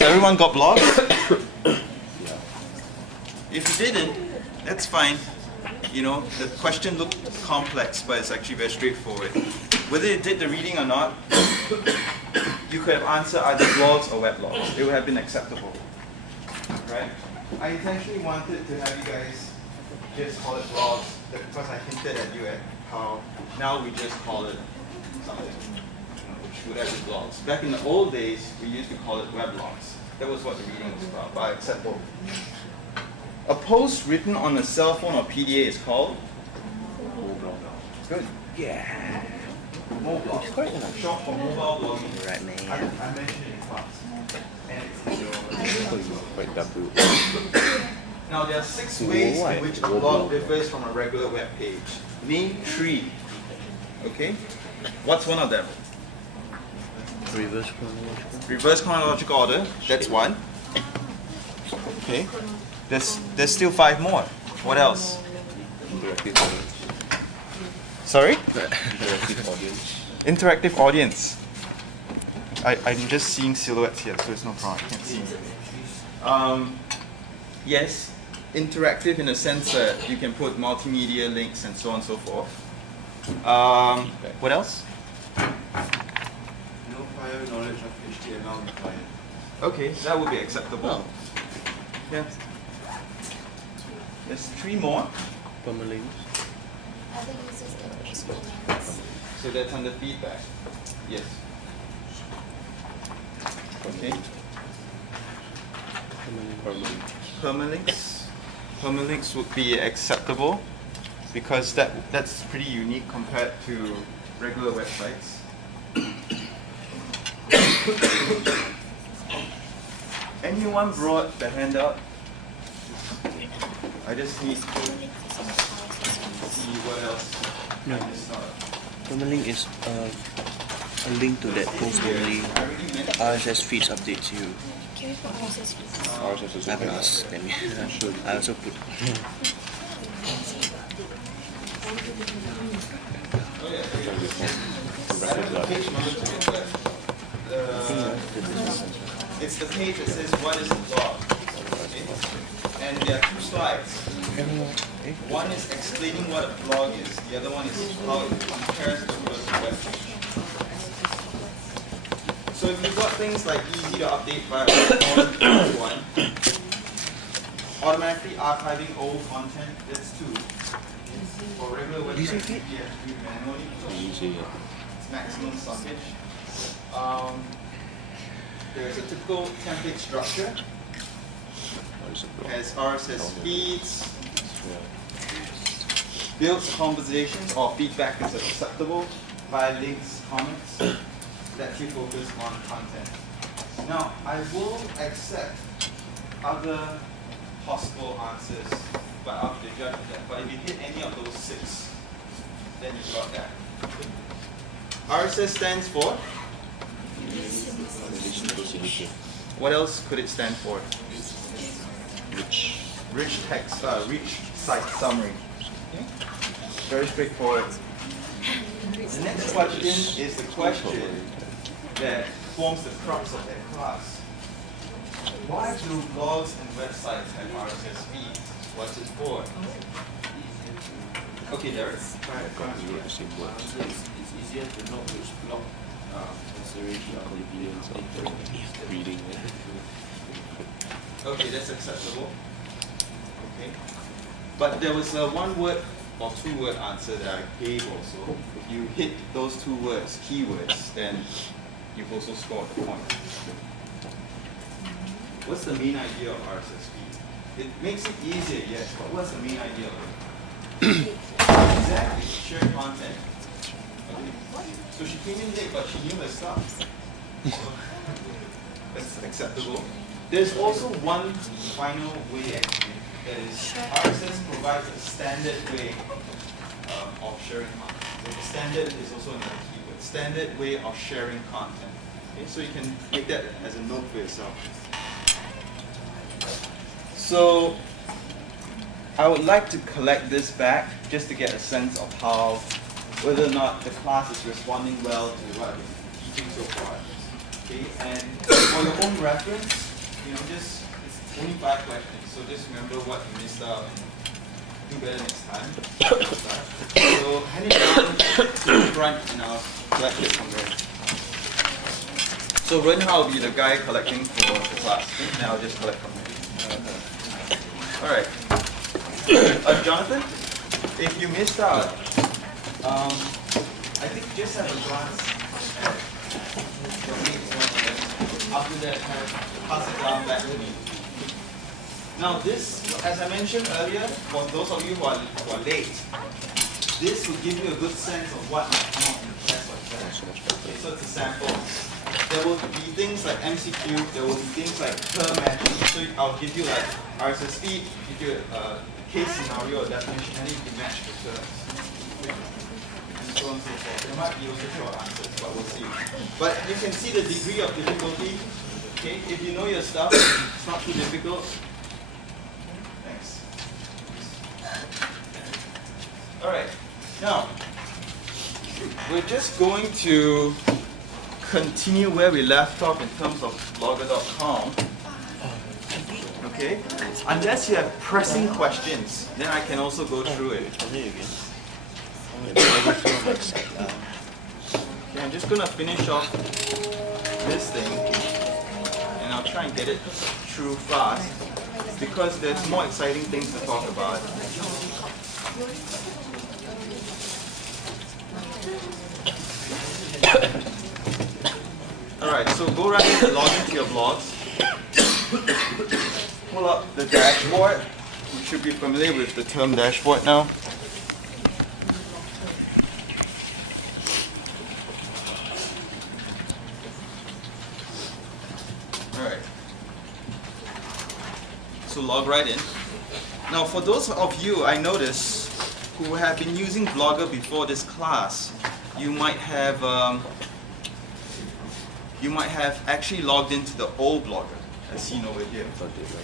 So everyone got blogs? If you didn't, that's fine. You know, the question looked complex, but it's actually very straightforward. Whether you did the reading or not, you could have answered either blogs or weblogs. It would have been acceptable. Right? I intentionally wanted to have you guys just call it blogs because I hinted at you at how now we just call it something. Whatever blogs. Back in the old days, we used to call it weblogs. That was what the reading was about, but I accept both. A post written on a cell phone or PDA is called? Good. Yeah. Mobile. Short for mobile blogging. Right, man. I mentioned it in class. And now there are 6 ways in which a blog differs from a regular web page. Name 3. Okay? What's one of them? Reverse chronological. Reverse chronological order. That's one. Okay. There's still 5 more. What else? Interactive audience. Sorry? Interactive audience. Interactive audience. I'm just seeing silhouettes here, so it's no problem. I can't see anything. Yes, interactive in the sense that you can put multimedia links and so on and so forth. What else? No prior knowledge of HTML required. Okay, that would be acceptable. Yeah. There's 3 more. Permalinks. Other users can post comments. So that's under feedback. Yes. Okay. Permalinks. Permalinks would be acceptable because that's pretty unique compared to regular websites. Anyone brought the handout? I just need to see what else. No. Permalink is a link to that post only. RSS feeds updates you. Can we put RSS feeds? RSS is I haven't asked them yet. I also put. It's the page that says what is the blog. Okay? And there are 2 slides. One is explaining what a blog is. The other one is how it compares to a web page. So if you've got things like easy to update by one, automatically archiving old content, that's 2. For regular websites, you have to do manually. It's maximum stoppage. There's a typical template structure. Has RSS feeds, builds conversations or feedback is acceptable via links, comments. That you focus on content. Now, I will accept other possible answers, but I'll have to judge that. But if you hit any of those 6, then you got that. RSS stands for? What else could it stand for? Rich text, rich site summary. Okay? Very straightforward. The next question is the question that forms the crux of that class. Why do blogs and websites have RSS feeds? What's it for? Okay, Derek. It's easier to know which blog consideration of convenience of reading. Okay, that's acceptable. Okay. But there was a 1-word or 2-word answer that I gave also. If you hit those 2 words, keywords, then you've also scored the point. What's the main idea of RSS feed? It makes it easier, yes, but what's the main idea of it? Exactly, share content. Okay. So she came in late, but she knew her stuff. So that's acceptable. There's also one final way that is RSS provides a standard way of sharing content. So the standard is also another keyword. Standard way of sharing content. Okay, so you can make that as a note for yourself. So I would like to collect this back just to get a sense of how, whether or not the class is responding well to what I've been teaching so far. Okay, and for your own reference, just it's only 5 questions, so just remember what you missed out and do better next time. So hand it down to the front and I'll collect it from there. So Renha will be the guy collecting for the class, and I'll just collect from here. Alright. Jonathan, if you missed out, I think just have a glance at your mates once again. After that, pass it down back to me. Now this, as I mentioned earlier, for those of you who are late, this will give you a good sense of what might come up in the test like that. Okay, so it's a sample. There will be things like MCQ, there will be things like term matching. So I'll give you like RSSP, give you a case scenario or definition, and then you can match the terms. And so on and so forth. There might be also short answers, but we'll see. But you can see the degree of difficulty. Okay, if you know your stuff, it's not too difficult. Thanks. Alright, now we're just going to continue where we left off in terms of blogger.com. Okay? Unless you have pressing questions, then I can also go through it. Okay, I'm just going to finish off this thing and I'll try and get it through fast because there's more exciting things to talk about. Alright, so go right in and log into your blogs. Pull up the dashboard. You should be familiar with the term dashboard now. Alright. So log right in. Now for those of you, I notice, who have been using Blogger before this class, you might have actually logged into the old Blogger, as seen over here.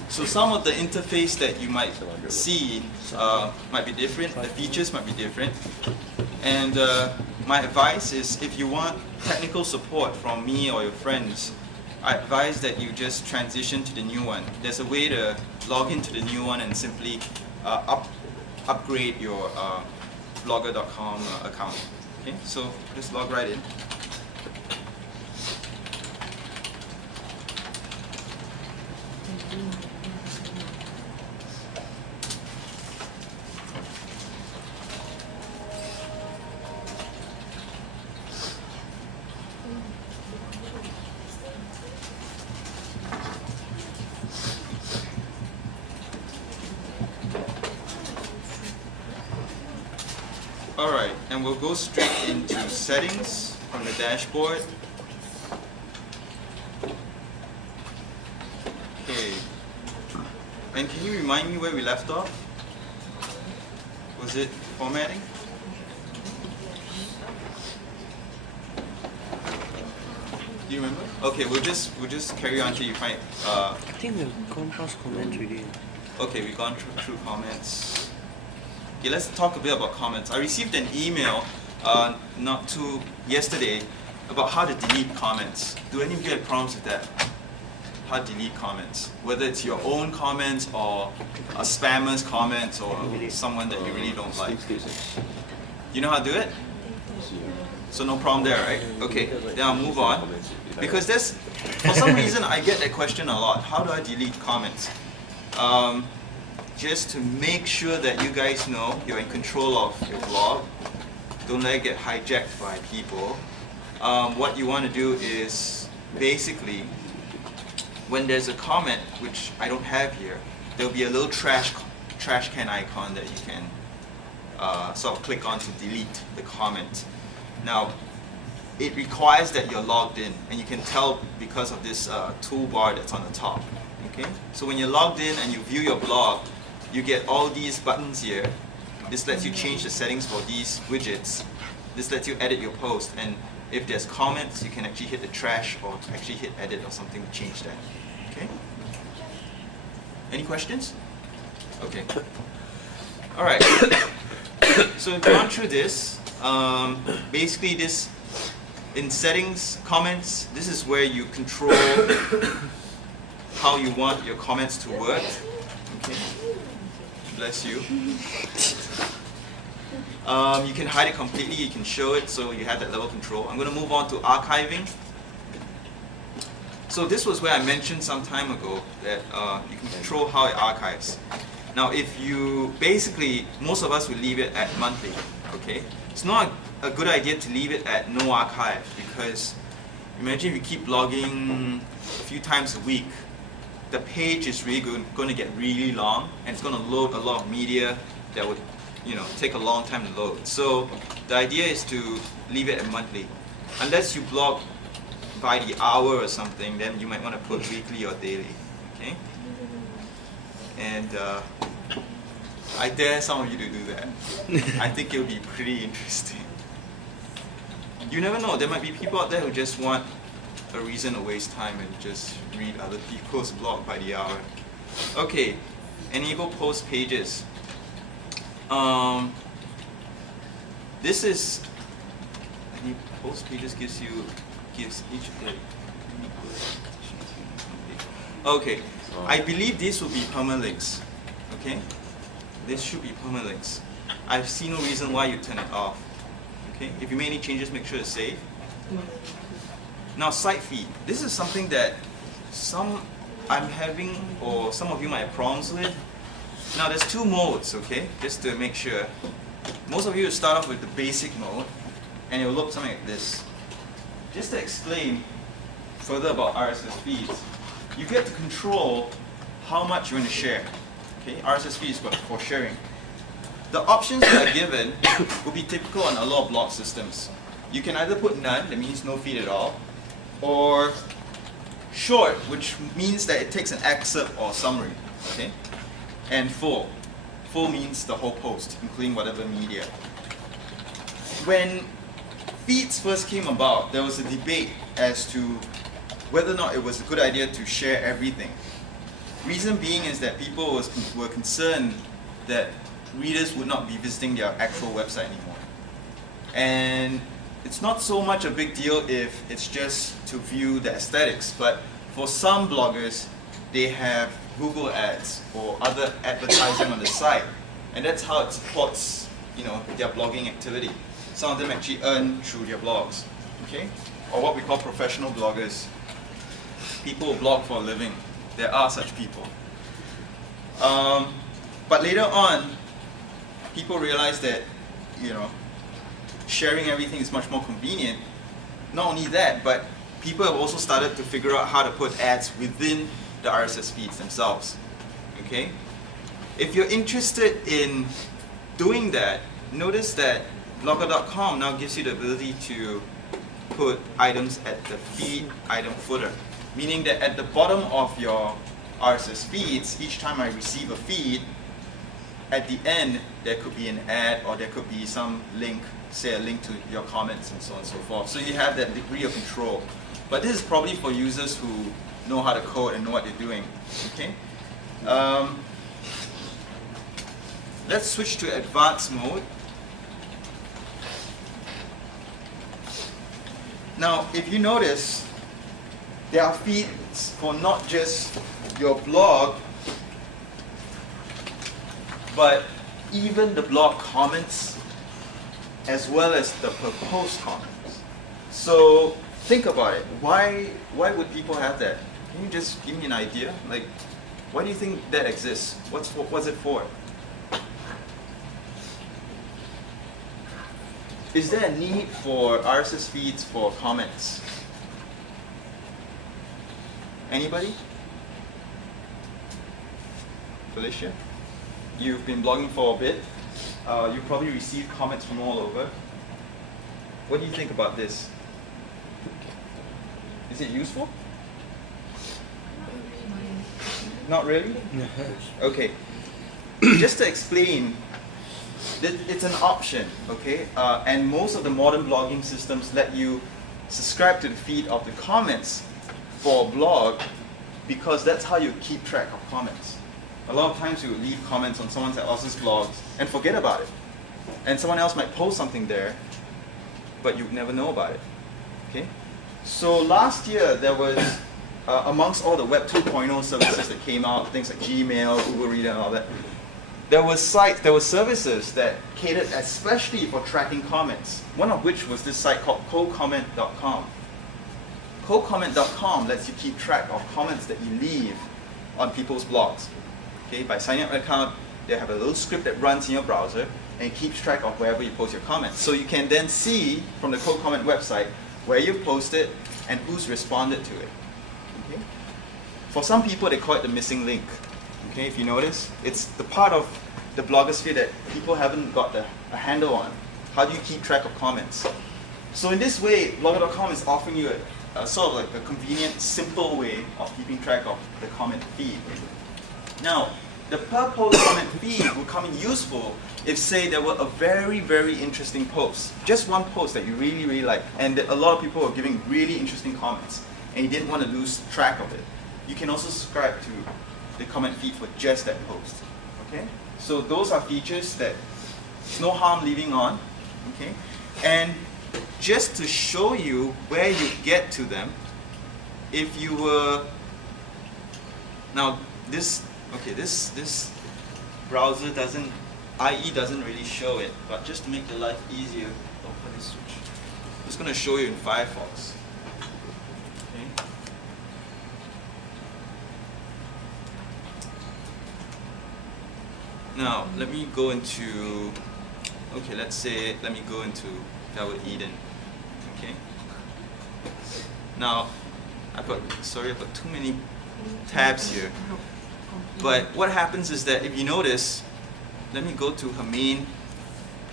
So some of the interface that you might see might be different, the features might be different. And my advice is, if you want technical support from me or your friends, I advise that you just transition to the new one. There's a way to log into the new one and simply upgrade your blogger.com account. Okay, so just log right in. Alright, and we'll go straight into settings from the dashboard. Okay. And can you remind me where we left off? Was it formatting? Do you remember? Okay, we'll just carry on till you find. I think we've gone past comments already. Okay, we've gone through comments. Okay, let's talk a bit about comments. I received an email yesterday about how to delete comments. Do any of you have problems with that? How to delete comments, whether it's your own comments or a spammer's comments or someone that you really don't like. You know how to do it? So no problem there, right? Okay, then I'll move on. Because for some reason I get that question a lot. How do I delete comments? Just to make sure that you guys know you're in control of your blog. Don't let it get hijacked by people. What you want to do is basically, when there's a comment, which I don't have here, there'll be a little trash can icon that you can sort of click on to delete the comment. Now, it requires that you're logged in, and you can tell because of this toolbar that's on the top. Okay? So when you're logged in and you view your blog, you get all these buttons here. This lets you change the settings for these widgets. This lets you edit your post, and if there's comments, you can actually hit the trash or actually hit edit or something to change that. Okay? Any questions? Okay. All right. So we've gone through this. Basically, this in settings, comments. This is where you control how you want your comments to work. Okay, bless you. You can hide it completely, you can show it, so you have that level of control. I'm going to move on to archiving. So this was where I mentioned some time ago that you can control how it archives. Now if you, basically, most of us will leave it at monthly, okay? It's not a good idea to leave it at no archive, because imagine if you keep blogging a few times a week, the page is really going to get really long, and it's going to load a lot of media that would, take a long time to load. So the idea is to leave it at monthly. Unless you blog by the hour or something, then you might want to put weekly or daily, okay? And I dare some of you to do that. I think it'll be pretty interesting. You never know, there might be people out there who just want a reason to waste time and just read other people's blog by the hour. Okay, enable post pages. This is, post pages gives each of the okay. I believe these will be permalinks. Okay, this should be permalinks. I see no reason why you turn it off. Okay, if you make any changes, make sure to save. Now site feed. This is something that I'm having, or some of you might have problems with. Now there's two modes, okay, just to make sure. Most of you will start off with the basic mode, and it will look something like this. Just to explain further about RSS feeds, you get to control how much you want to share. Okay, RSS feeds for sharing. The options that are given will be typical on a lot of blog systems. You can either put none, that means no feed at all, or short, which means that it takes an excerpt or summary. Okay, and full. Full means the whole post, including whatever media. When feeds first came about, there was a debate as to whether or not it was a good idea to share everything. Reason being is that people were concerned that readers would not be visiting their actual website anymore. And it's not so much a big deal if it's just to view the aesthetics, but for some bloggers, they have Google ads or other advertising on the site, and that's how it supports, their blogging activity. Some of them actually earn through their blogs, okay? Or what we call professional bloggers. People who blog for a living. There are such people. But later on, people realized that, sharing everything is much more convenient. Not only that, but people have also started to figure out how to put ads within the RSS feeds themselves. Okay? If you're interested in doing that, notice that blogger.com now gives you the ability to put items at the feed item footer, meaning that at the bottom of your RSS feeds, each time I receive a feed, at the end there could be an ad or there could be some link, say a link to your comments and so on and so forth. So you have that degree of control. But this is probably for users who know how to code and know what they're doing. Okay? Let's switch to advanced mode. Now, if you notice, there are feeds for not just your blog, but even the blog comments, as well as the per post comments. So think about it. Why would people have that? Can you just give me an idea? Like, why do you think that exists? What's it for? Is there a need for RSS feeds for comments? Anybody? Felicia? You've been blogging for a bit. You've probably received comments from all over. What do you think about this? Is it useful? Not really? Okay. Just to explain, it's an option, okay? And most of the modern blogging systems let you subscribe to the feed of the comments for a blog, because that's how you keep track of comments. A lot of times you leave comments on someone else's blogs and forget about it. And someone else might post something there, but you never know about it, okay? So last year there was amongst all the Web 2.0 services that came out, things like Gmail, Google Reader and all that, there were services that catered especially for tracking comments. One of which was this site called COM125 COM125 lets you keep track of comments that you leave on people's blogs. Okay, by signing up an account, they have a little script that runs in your browser and keeps track of wherever you post your comments. So you can then see from the CoComment website where you've posted and who's responded to it. Okay? For some people, they call it the missing link. Okay, if you notice, it's the part of the blogosphere that people haven't got a handle on. How do you keep track of comments? So in this way, blogger.com is offering you a sort of like a convenient, simple way of keeping track of the comment feed. Now, the per post comment feed will come in useful if, say, there were a very, very interesting post. Just one post that you really, really like, and a lot of people were giving really interesting comments, and you didn't want to lose track of it. You can also subscribe to the comment feed for just that post. Okay? So those are features that there's no harm leaving on. Okay? And just to show you where you get to them, if you were now this browser doesn't, IE doesn't really show it, but just to make the life easier, open this switch. I'm just going to show you in Firefox. Okay. Now let me go into, let me go into Tower Eden. Okay. Now I've got too many tabs here. But what happens is that if you notice, let me go to her main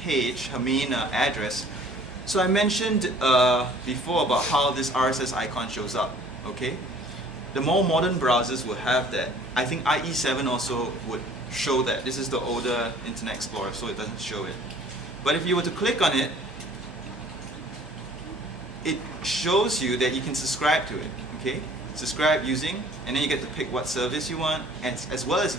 page, her main address. So I mentioned before about how this RSS icon shows up. Okay, the more modern browsers will have that. I think IE7 also would show that. This is the older Internet Explorer, so it doesn't show it. But if you were to click on it, it shows you that you can subscribe to it. Okay, subscribe using, and then you get to pick what service you want, and as well as,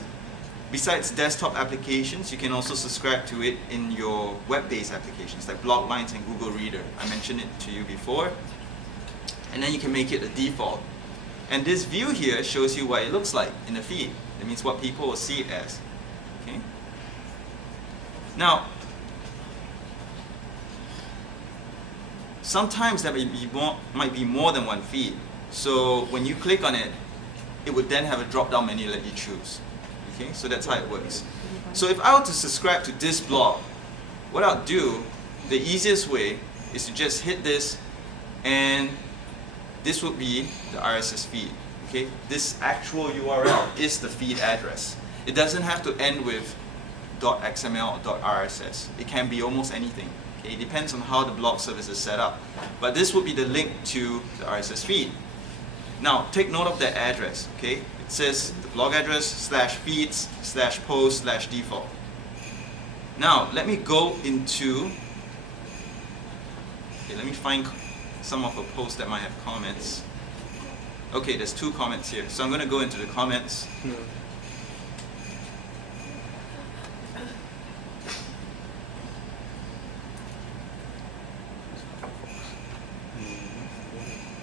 besides desktop applications, you can also subscribe to it in your web-based applications like Bloglines and Google Reader. I mentioned it to you before. And then you can make it a default. And this view here shows you what it looks like in the feed. That means what people will see it as. Okay? Now, sometimes there might be more than one feed. So when you click on it, it would then have a drop-down menu that you choose. Okay, so that's how it works. So if I were to subscribe to this blog, what I'll do, the easiest way is to just hit this, and this would be the RSS feed. Okay, this actual URL is the feed address. It doesn't have to end with .xml or .rss. It can be almost anything. Okay, it depends on how the blog service is set up. But this would be the link to the RSS feed. Now, take note of that address. Okay, it says the blog address /feeds/post/default. Now, let me go into. Okay, let me find some of the posts that might have comments. Okay, there's 2 comments here, so I'm going to go into the comments.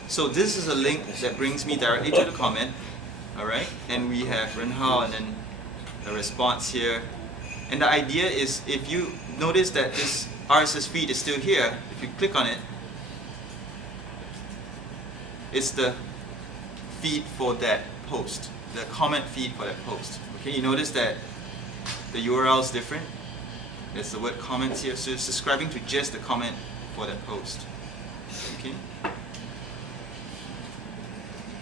So this is a link that brings me directly to the comment, alright? And we have Renhao and then a response here. And the idea is, if you notice that this RSS feed is still here, if you click on it, it's the feed for that post, the comment feed for that post. Okay, you notice that the URL is different. There's the word comments here, so it's subscribing to just the comment for that post. Okay?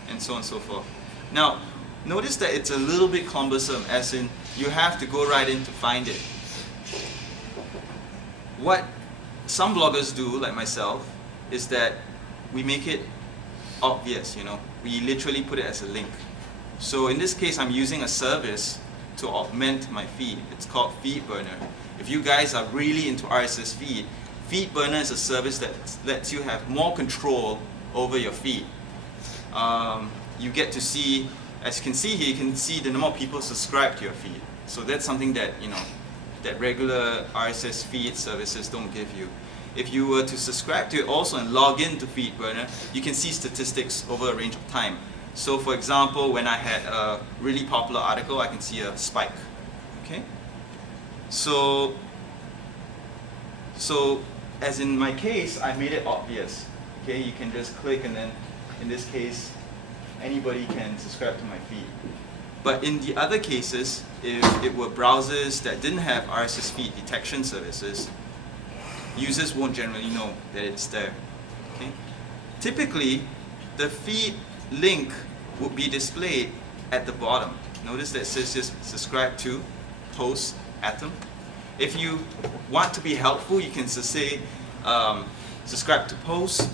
And so on and so forth. Now, notice that it's a little bit cumbersome, as in you have to go right in to find it. What some bloggers do, like myself, is that we make it obvious, you know. We literally put it as a link. So in this case, I'm using a service to augment my feed. It's called FeedBurner. If you guys are really into RSS feed, FeedBurner is a service that lets you have more control over your feed. You get to see, as you can see here, you can see the number of people subscribe to your feed. So that's something that, you know, that regular RSS feed services don't give you. If you were to subscribe to it also and log in to FeedBurner, you can see statistics over a range of time. So for example, when I had a really popular article, I can see a spike. Okay? So as in my case, I made it obvious. Okay, you can just click, and then in this case, anybody can subscribe to my feed. But in the other cases, if it were browsers that didn't have RSS feed detection services, users won't generally know that it's there. Okay? Typically, the feed link would be displayed at the bottom. Notice that it says just subscribe to, post, atom. If you want to be helpful, you can just say subscribe to posts,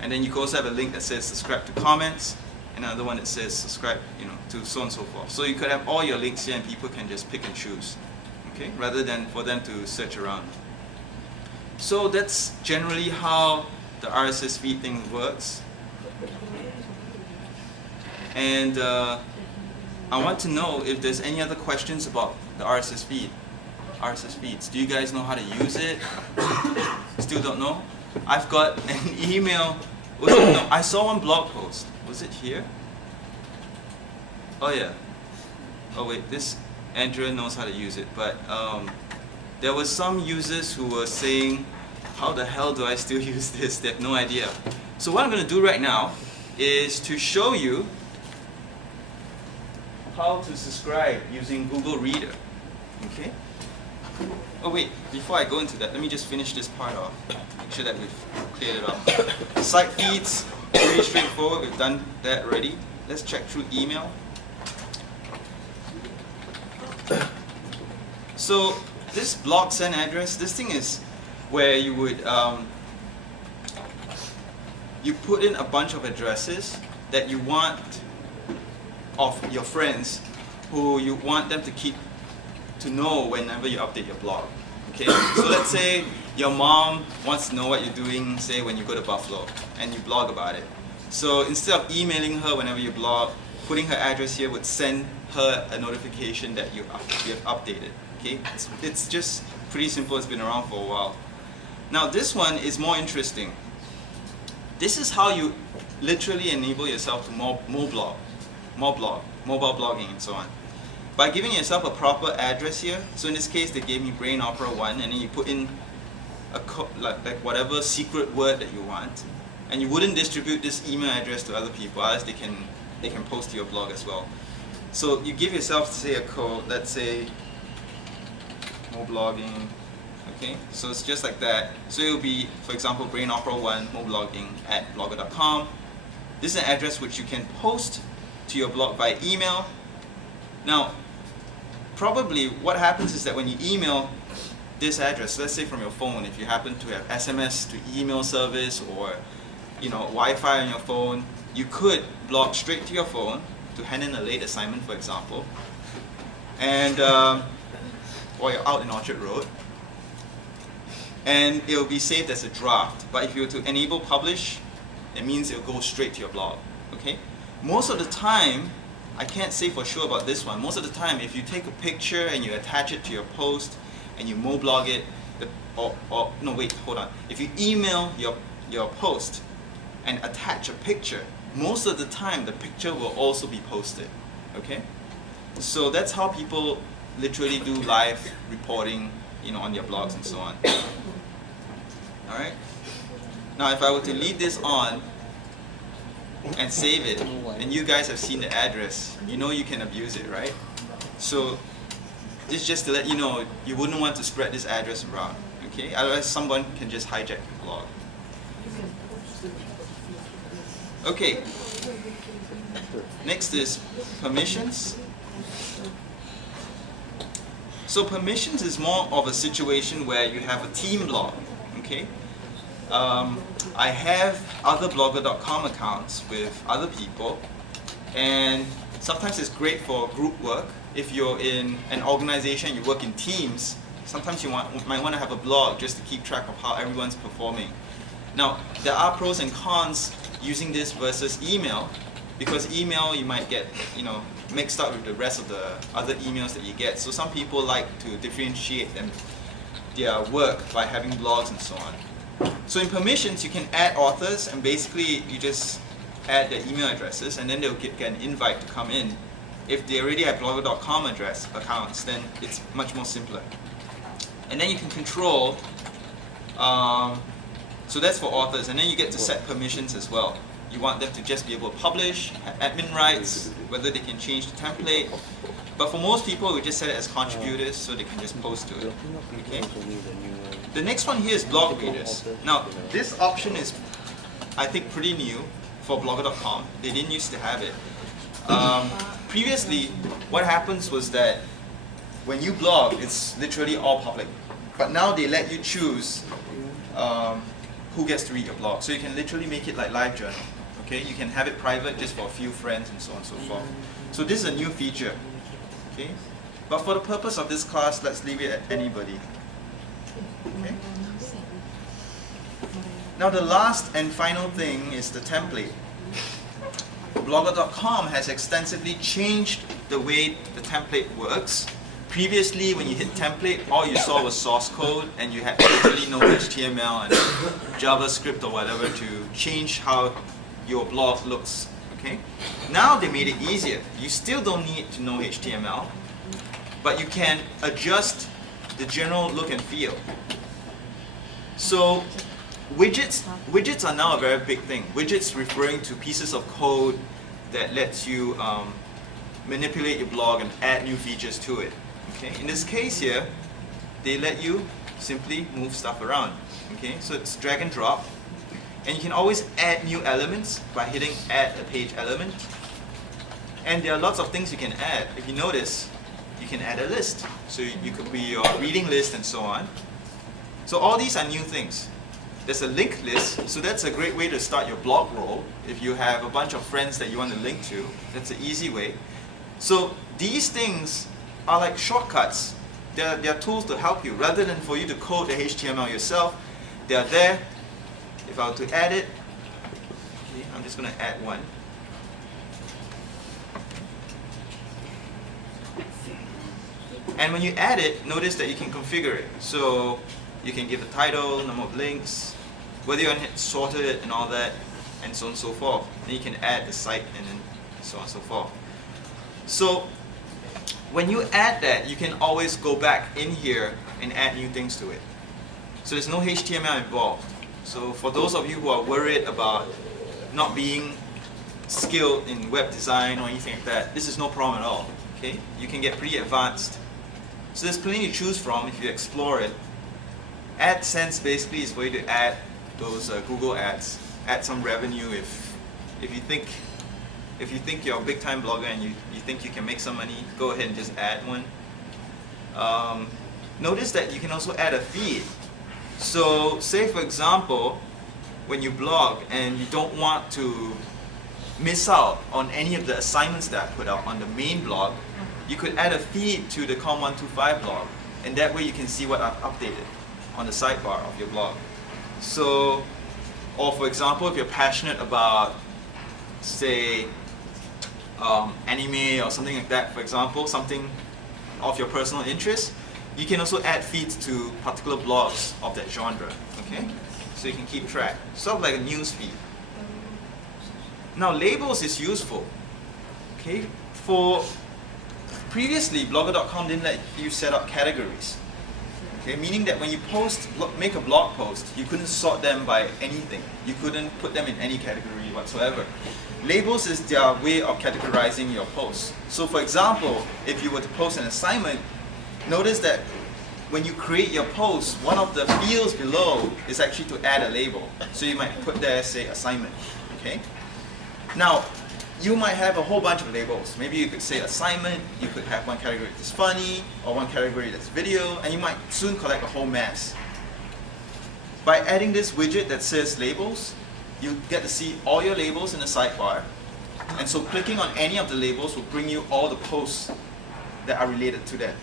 and then you can also have a link that says subscribe to comments, and another one that says subscribe, to so on and so forth. So you could have all your links here, and people can just pick and choose, okay, rather than for them to search around. So that's generally how the RSS feed thing works. And I want to know if there's any other questions about the RSS feed. RSS feeds. Do you guys know how to use it? Still don't know? I've got an email. No, I saw one blog post. Was it here? Oh yeah. Oh wait, this Andrea knows how to use it, but there were some users who were saying, how the hell do I still use this? They have no idea. So what I'm going to do right now is to show you how to subscribe using Google Reader. Okay? Oh wait, before I go into that, let me just finish this part off. Make sure that we've cleared it up. Site feeds, pretty straightforward. We've done that already. Let's check through email. So this blog send address, this thing is where you would you put in a bunch of addresses that you want of your friends who you want them to know whenever you update your blog. Okay, so let's say your mom wants to know what you're doing, say when you go to Buffalo and you blog about it. So instead of emailing her whenever you blog, putting her address here would send her a notification that you have updated. Okay, it's just pretty simple. It's been around for a while. Now this one is more interesting. This is how you literally enable yourself to mobile blogging and so on. By giving yourself a proper address here, so in this case they gave me Brain Opera 1, and then you put in a like whatever secret word that you want, and you wouldn't distribute this email address to other people, otherwise they can post to your blog as well. So you give yourself, say, a code, let's say moblogging, okay? So it's just like that. So it will be, for example, Brain Opera 1 moblogging at blogger.com. This is an address which you can post to your blog by email. Now, probably what happens is that when you email this address, let's say from your phone, if you happen to have SMS to email service or Wi-Fi on your phone, you could blog straight to your phone to hand in a late assignment, for example, and or you're out in Orchard Road, and it will be saved as a draft. But if you were to enable publish, it means it will go straight to your blog. Okay. Most of the time, I can't say for sure about this one. Most of the time, if you take a picture and you attach it to your post and you moblog it, no wait, hold on. If you email your post and attach a picture, most of the time the picture will also be posted. Okay? So that's how people literally do live reporting, on their blogs and so on. All right. Now, if I were to leave this on and save it, and you guys have seen the address, you can abuse it, right? So this is just to let you know, you wouldn't want to spread this address around, okay? Otherwise someone can just hijack your blog. Okay, next is permissions. So permissions is more of a situation where you have a team blog, okay? I have other blogger.com accounts with other people, and sometimes it's great for group work. If you're in an organization, you work in teams, sometimes you might want to have a blog just to keep track of how everyone's performing. Now, there are pros and cons using this versus email, because email you might get mixed up with the rest of the other emails that you get. So some people like to differentiate their work by having blogs and so on. So in permissions, you can add authors, and basically you just add their email addresses, and then they'll get an invite to come in. If they already have blogger.com accounts, then it's much more simpler. And then you can control, so that's for authors, and then you get to set permissions as well. You want them to just be able to publish, have admin rights, whether they can change the template. But for most people, we just set it as contributors so they can just post to it. Okay? The next one here is blog readers. Now, this option is, I think, pretty new for blogger.com. They didn't used to have it. Previously, what happens was that when you blog, it's literally all public. But now they let you choose who gets to read your blog. So you can literally make it like LiveJournal. Okay, you can have it private just for a few friends and so on and so forth. So this is a new feature. Okay, but for the purpose of this class, let's leave it at anybody. Okay. Now the last and final thing is the template. Blogger.com has extensively changed the way the template works. Previously, when you hit template, all you saw was source code, and you had literally no HTML and JavaScript or whatever to change how your blog looks. Okay? Now they made it easier. You still don't need to know HTML, but you can adjust the general look and feel. So widgets are now a very big thing. Widgets referring to pieces of code that lets you manipulate your blog and add new features to it. Okay? In this case here, they let you simply move stuff around. Okay? So it's drag and drop. And you can always add new elements by hitting add a page element. And there are lots of things you can add. If you notice, you can add a list. So you could be your reading list and so on. So all these are new things. There's a link list, so that's a great way to start your blog roll. If you have a bunch of friends that you want to link to, that's an easy way. So these things are like shortcuts. They're tools to help you. Rather than for you to code the HTML yourself, they are there. If I were to add it, okay, I'm just going to add one. And when you add it, notice that you can configure it. So you can give a title, number of links, whether you want to sort it and all that, and so on and so forth. Then you can add the site and then so on and so forth. So when you add that, you can always go back in here and add new things to it. So there's no HTML involved. So for those of you who are worried about not being skilled in web design or anything like that, this is no problem at all. Okay? You can get pretty advanced. So there's plenty to choose from if you explore it. AdSense basically is for you to add those Google ads, add some revenue if you think you're a big time blogger and you think you can make some money, go ahead and just add one. Notice that you can also add a feed. So say for example, when you blog and you don't want to miss out on any of the assignments that I put out on the main blog, you could add a feed to the COM125 blog, and that way you can see what I've updated on the sidebar of your blog. So, or for example, if you're passionate about, say, anime or something like that, for example, something of your personal interest, you can also add feeds to particular blogs of that genre, okay? So you can keep track, sort of like a news feed. Now labels is useful, okay? For previously, blogger.com didn't let you set up categories, okay? Meaning that when you make a blog post, you couldn't sort them by anything. You couldn't put them in any category whatsoever. Labels is their way of categorizing your posts. So for example, if you were to post an assignment, notice that when you create your post, one of the fields below is actually to add a label. So you might put there, say, assignment, okay? Now, you might have a whole bunch of labels. Maybe you could say assignment, you could have one category that's funny, or one category that's video, and you might soon collect a whole mess. By adding this widget that says labels, you get to see all your labels in the sidebar. And so clicking on any of the labels will bring you all the posts that are related to that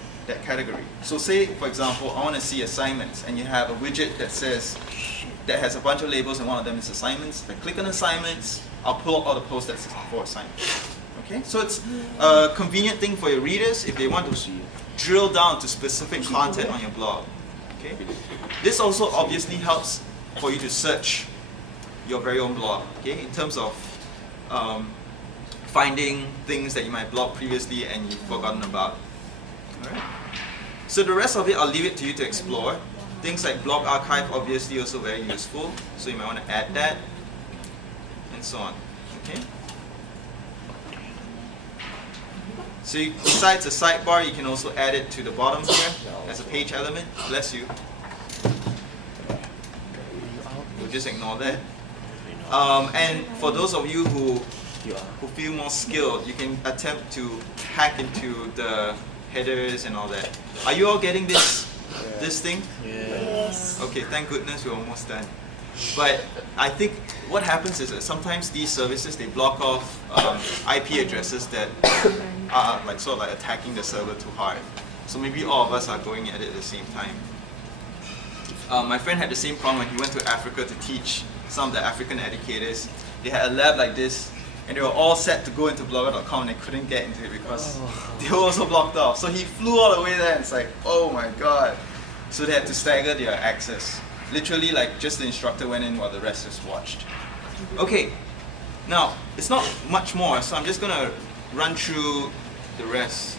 category. So say, for example, I want to see assignments, and you have a widget that says, that has a bunch of labels, and one of them is assignments. If I click on assignments, I'll pull out all the posts that's for assignments. Okay, so it's a convenient thing for your readers if they want to drill down to specific content on your blog. Okay, this also obviously helps for you to search your very own blog. Okay, in terms of finding things that you might blog previously and you've forgotten about. Alright. So the rest of it, I'll leave it to you to explore. Things like blog archive, obviously also very useful, so you might want to add that, and so on. Okay. So besides the sidebar, you can also add it to the bottom here as a page element. Bless you. We'll just ignore that. And for those of you who feel more skilled, you can attempt to hack into the headers and all that. Are you all getting this thing? Yes. Okay, thank goodness we're almost done. But I think what happens is that sometimes these services, they block off IP addresses that are like sort of like attacking the server too hard. So maybe all of us are going at it at the same time. My friend had the same problem when he went to Africa to teach some of the African educators. They had a lab like this, and they were all set to go into blogger.com and they couldn't get into it because they were also blocked off. So he flew all the way there and it's like, oh my god. So they had to stagger their access. Literally, like, just the instructor went in while the rest just watched. Okay, now, it's not much more, so I'm just going to run through the rest.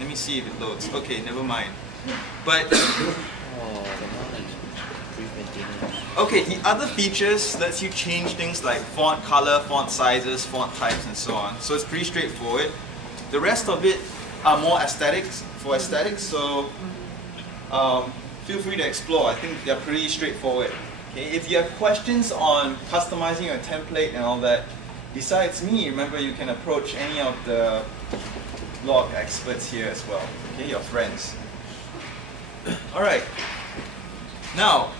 Let me see if it loads. Okay, never mind. But, okay, the other features lets you change things like font color, font sizes, font types, and so on. So it's pretty straightforward. The rest of it are more aesthetics, so feel free to explore. I think they're pretty straightforward. Okay, if you have questions on customizing your template and all that, besides me, remember you can approach any of the blog experts here as well. Okay, your friends. Alright. Now,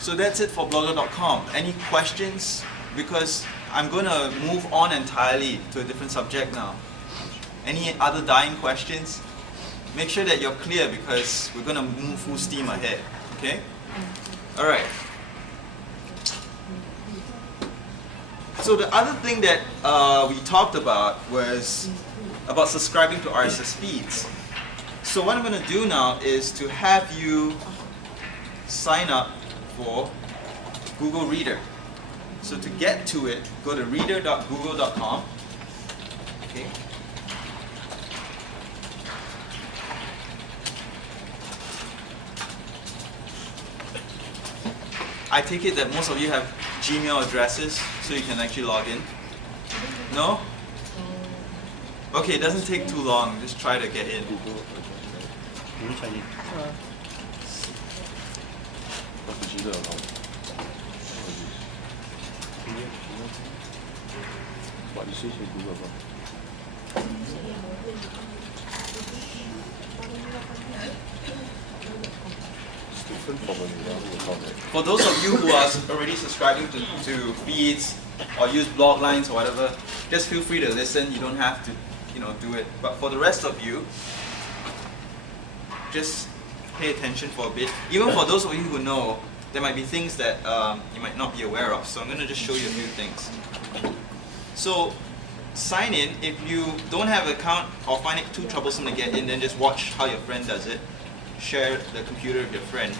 so that's it for blogger.com. Any questions? Because I'm going to move on entirely to a different subject now. Any other dying questions? Make sure that you're clear because we're going to move full steam ahead. Okay? Alright. So the other thing that we talked about was about subscribing to RSS feeds. So what I'm going to do now is to have you sign up for Google Reader. So to get to it, go to reader.google.com. Okay. I take it that most of you have Gmail addresses, so you can actually log in. No? Okay, it doesn't take too long. Just try to get in. Ini Chinese. What's the Gmail account? What you say is Google account? It's different from a Yahoo account, right? For those of you who are already subscribing to feeds or use blog lines or whatever, just feel free to listen. You don't have to, do it. But for the rest of you, just pay attention for a bit. Even for those of you who know, there might be things that you might not be aware of. So I'm going to just show you a few things. So sign in. If you don't have an account or find it too troublesome to get in, then just watch how your friend does it. Share the computer with your friend.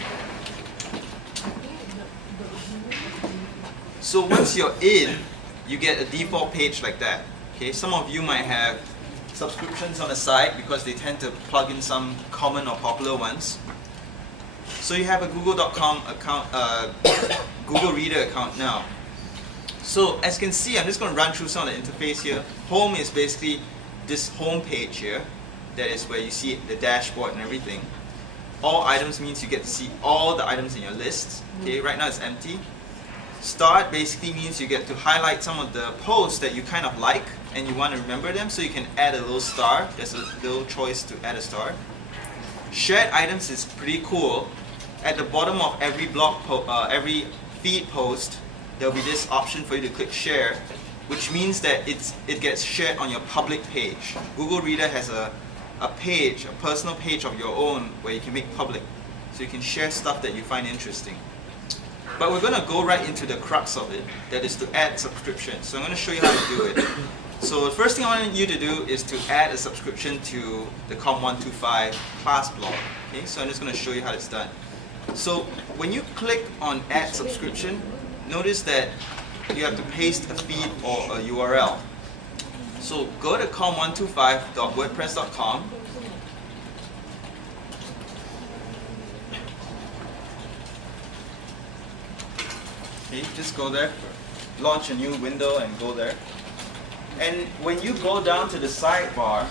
So once you're in, you get a default page like that. Okay, some of you might have subscriptions on the side because they tend to plug in some common or popular ones. So you have a Google.com account, Google Reader account now. So as you can see, I'm just going to run through some of the interface here. Home is basically this home page here. That is where you see the dashboard and everything. All items means you get to see all the items in your list. Okay, right now it's empty. Start basically means you get to highlight some of the posts that you kind of like and you want to remember them, so you can add a little star. There's a little choice to add a star. Shared items is pretty cool. At the bottom of every every feed post, there'll be this option for you to click share, which means that it gets shared on your public page. Google Reader has a page, a personal page of your own where you can make public. So you can share stuff that you find interesting. But we're going to go right into the crux of it, that is to add subscriptions. So I'm going to show you how to do it. So the first thing I want you to do is to add a subscription to the COM125 class blog. Okay, so I'm just going to show you how it's done. So when you click on add subscription, notice that you have to paste a feed or a URL. So go to com125.wordpress.com. Okay, just go there, launch a new window and go there. And when you go down to the sidebar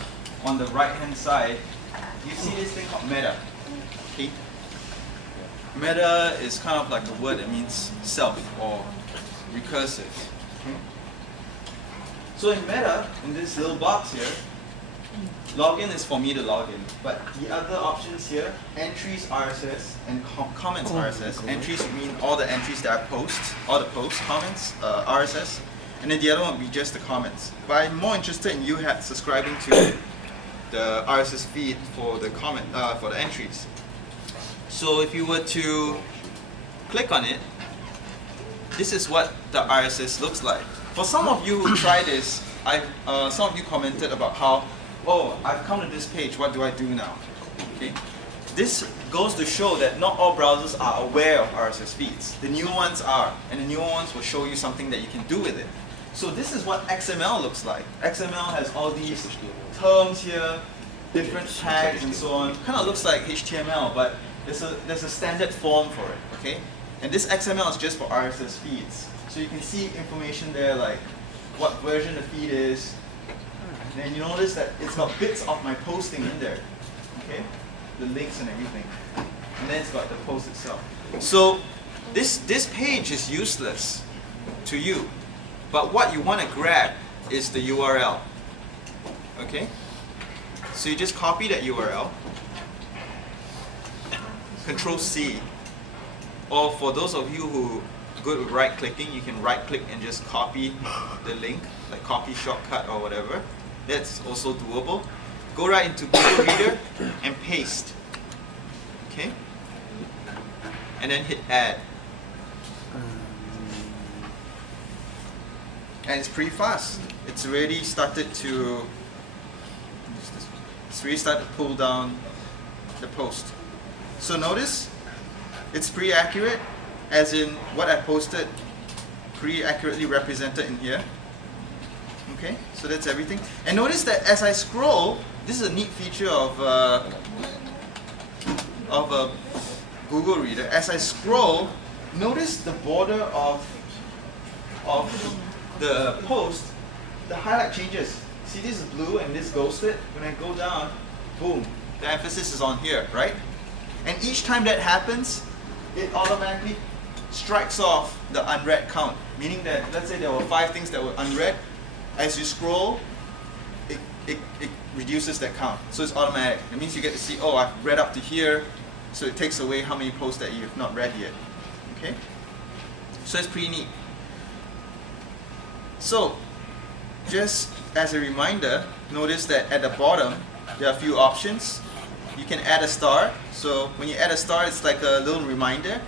on the right hand side, you see this thing called meta. Okay? Meta is kind of like a word that means self or recursive. Okay? So in meta, in this little box here, login is for me to log in. But the other options here, entries RSS and comments RSS. Entries mean all the entries that I post, all the posts, comments, RSS. And then the other one would be just the comments. But I'm more interested in you subscribing to the RSS feed for the for the entries. So if you were to click on it, this is what the RSS looks like. For some of you who try this, some of you commented about how, oh, I've come to this page, what do I do now? Okay. This goes to show that not all browsers are aware of RSS feeds. The new ones are, and the new ones will show you something that you can do with it. So this is what XML looks like. XML has all these terms here, different tags and so on. Kind of looks like HTML, but there's a standard form for it, okay? And this XML is just for RSS feeds. So you can see information there like what version the feed is. And then you notice that it's got bits of my posting in there, okay? The links and everything. And then it's got the post itself. So this page is useless to you. But what you want to grab is the URL, okay? So you just copy that URL, Control C, or for those of you who are good with right clicking, you can right click and just copy the link, like copy shortcut or whatever. That's also doable. Go right into Google Reader and paste, okay? And then hit add. And it's pretty fast. It's already started to pull down the post. So notice, it's pretty accurate, as in what I posted, pretty accurately represented in here. Okay, so that's everything. And notice that as I scroll, this is a neat feature of a Google Reader. As I scroll, notice the border of the post, the highlight changes. See, this is blue and this ghosted. When I go down, boom, the emphasis is on here, right? And each time that happens, it automatically strikes off the unread count. Meaning that, let's say there were 5 things that were unread. As you scroll, it reduces that count. So it's automatic. It means you get to see, oh, I've read up to here. So it takes away how many posts that you've not read yet. Okay? So it's pretty neat. So, just as a reminder, notice that at the bottom, there are a few options. You can add a star. So when you add a star, it's like a little reminder.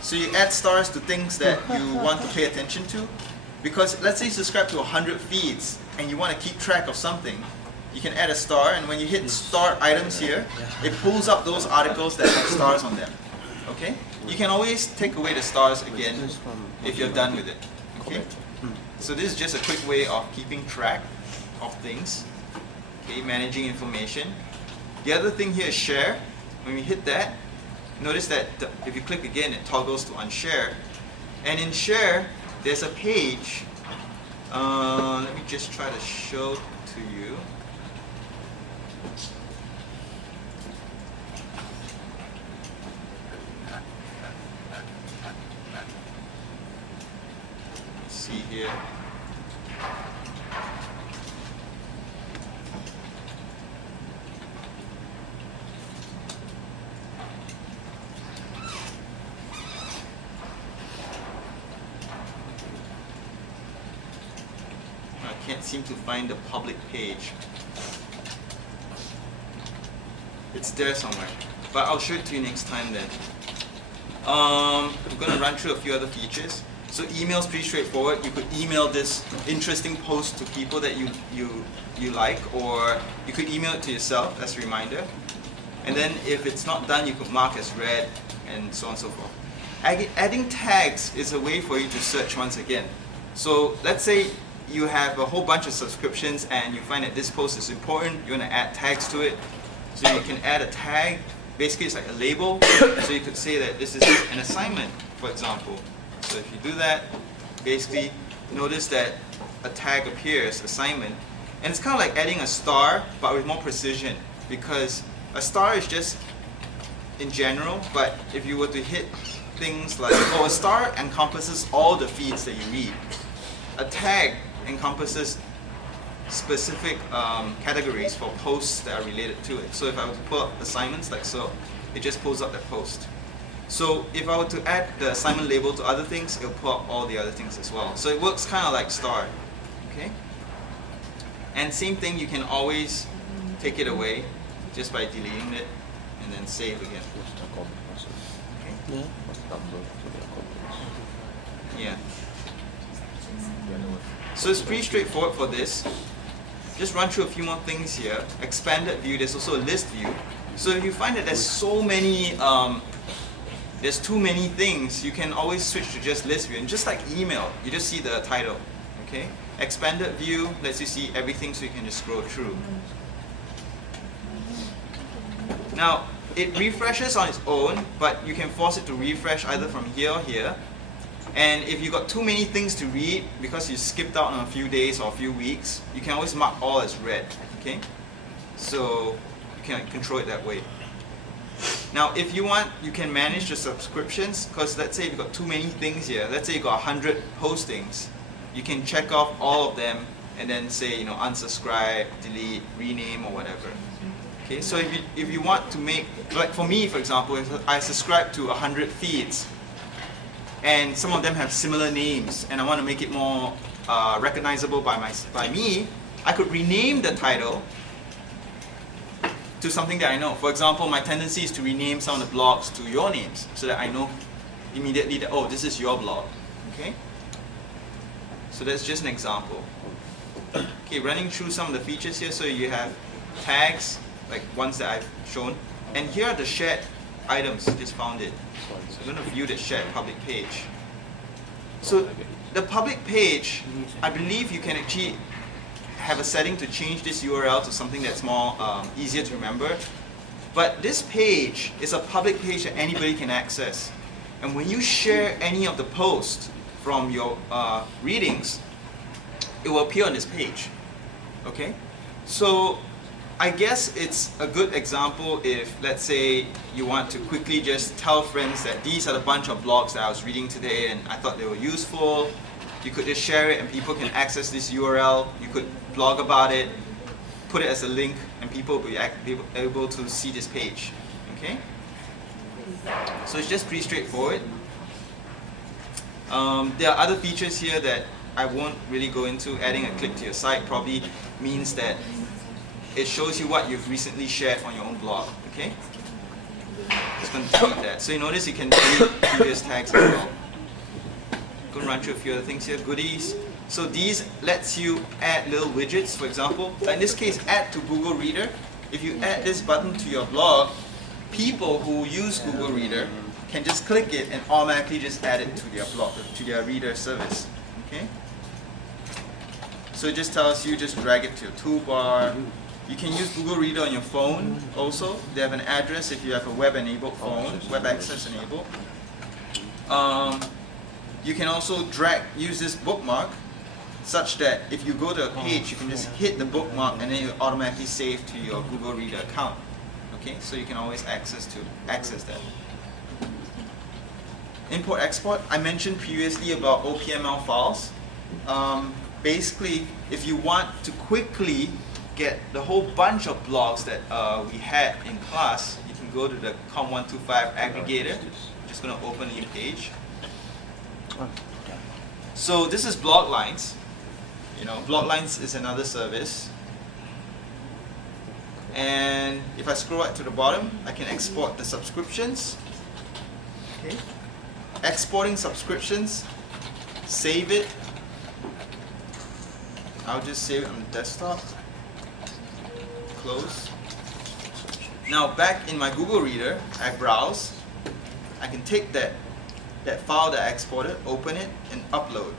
So you add stars to things that you want to pay attention to. Because let's say you subscribe to 100 feeds and you want to keep track of something, you can add a star, and when you hit star items here, it pulls up those articles that have stars on them. Okay? You can always take away the stars again if you're done with it. Okay? So this is just a quick way of keeping track of things, okay, managing information. The other thing here is share. When we hit that, notice that if you click again, it toggles to unshare. And in share, there's a page. Let me just try to show to you. Let's see here. I can't seem to find the public page. It's there somewhere, but I'll show it to you next time then. We're going to run through a few other features. So email's pretty straightforward. You could email this interesting post to people that you like, or you could email it to yourself as a reminder. And then if it's not done, you could mark as read, and so on and so forth. Adding tags is a way for you to search once again. So let's say you have a whole bunch of subscriptions and you find that this post is important, you want to add tags to it. So you can add a tag, basically it's like a label. So you could say that this is an assignment, for example. So if you do that, basically notice that a tag appears, assignment. And it's kind of like adding a star, but with more precision, because a star is just in general, but if you were to hit things like, a star encompasses all the feeds that you read. A tag encompasses specific categories for posts that are related to it. So if I were to pull up assignments like so, it just pulls up that post. So if I were to add the assignment label to other things, it'll pull up all the other things as well. So it works kind of like star. Okay? And same thing, you can always take it away just by deleting it and then save again. Okay? Yeah. So it's pretty straightforward for this. Just run through a few more things here. Expanded view, there's also a list view. So if you find that there's so many, there's too many things, you can always switch to just list view. And just like email, you just see the title. Okay? Expanded view lets you see everything so you can just scroll through. Now, it refreshes on its own, but you can force it to refresh either from here or here. And if you've got too many things to read, because you skipped out on a few days or a few weeks, you can always mark all as red. Okay? So you can control it that way. Now, if you want, you can manage the subscriptions, because let's say you've got too many things here. Let's say you've got 100 postings. You can check off all of them and then say, unsubscribe, delete, rename, or whatever. Okay, so if you want to make, like for me, for example, if I subscribe to 100 feeds, and some of them have similar names, and I want to make it more recognizable by me, I could rename the title to something that I know. For example, my tendency is to rename some of the blogs to your names, so that I know immediately that, oh, this is your blog. Okay? So that's just an example. Okay, running through some of the features here. So you have tags, like ones that I've shown. And here are the shared items, just found it. So I'm going to view the shared public page. So the public page, I believe you can actually have a setting to change this URL to something that's more easier to remember. But this page is a public page that anybody can access. And when you share any of the posts from your readings, it will appear on this page. Okay? So I guess it's a good example if, let's say, you want to quickly just tell friends that these are the bunch of blogs that I was reading today and I thought they were useful. You could just share it and people can access this URL. You could blog about it, put it as a link, and people will be able to see this page. Okay? So it's just pretty straightforward. There are other features here that I won't really go into. Adding a click to your site probably means that it shows you what you've recently shared on your own blog. Okay? Just going to delete that. So you notice you can delete previous tags as well. Going to run through a few other things here. Goodies. So these lets you add little widgets, for example. In this case, add to Google Reader. If you add this button to your blog, people who use Google Reader can just click it and automatically just add it to their blog, to their reader service. Okay? So it just tells you, just drag it to your toolbar. You can use Google Reader on your phone also. They have an address if you have a web-enabled phone, web access enabled. You can also use this bookmark such that if you go to a page, you can just hit the bookmark and then it will automatically save to your Google Reader account. Okay, so you can always access that. Import-export, I mentioned previously about OPML files. Basically, if you want to quickly get the whole bunch of blogs that we had in class, you can go to the COM125 aggregator. I'm just going to open a new page. So this is Bloglines. Bloglines is another service. And if I scroll right to the bottom, I can export the subscriptions. Okay. Exporting subscriptions, save it. I'll just save it on the desktop. Close. Now back in my Google Reader, I browse. I can take that file that I exported, open it, and upload.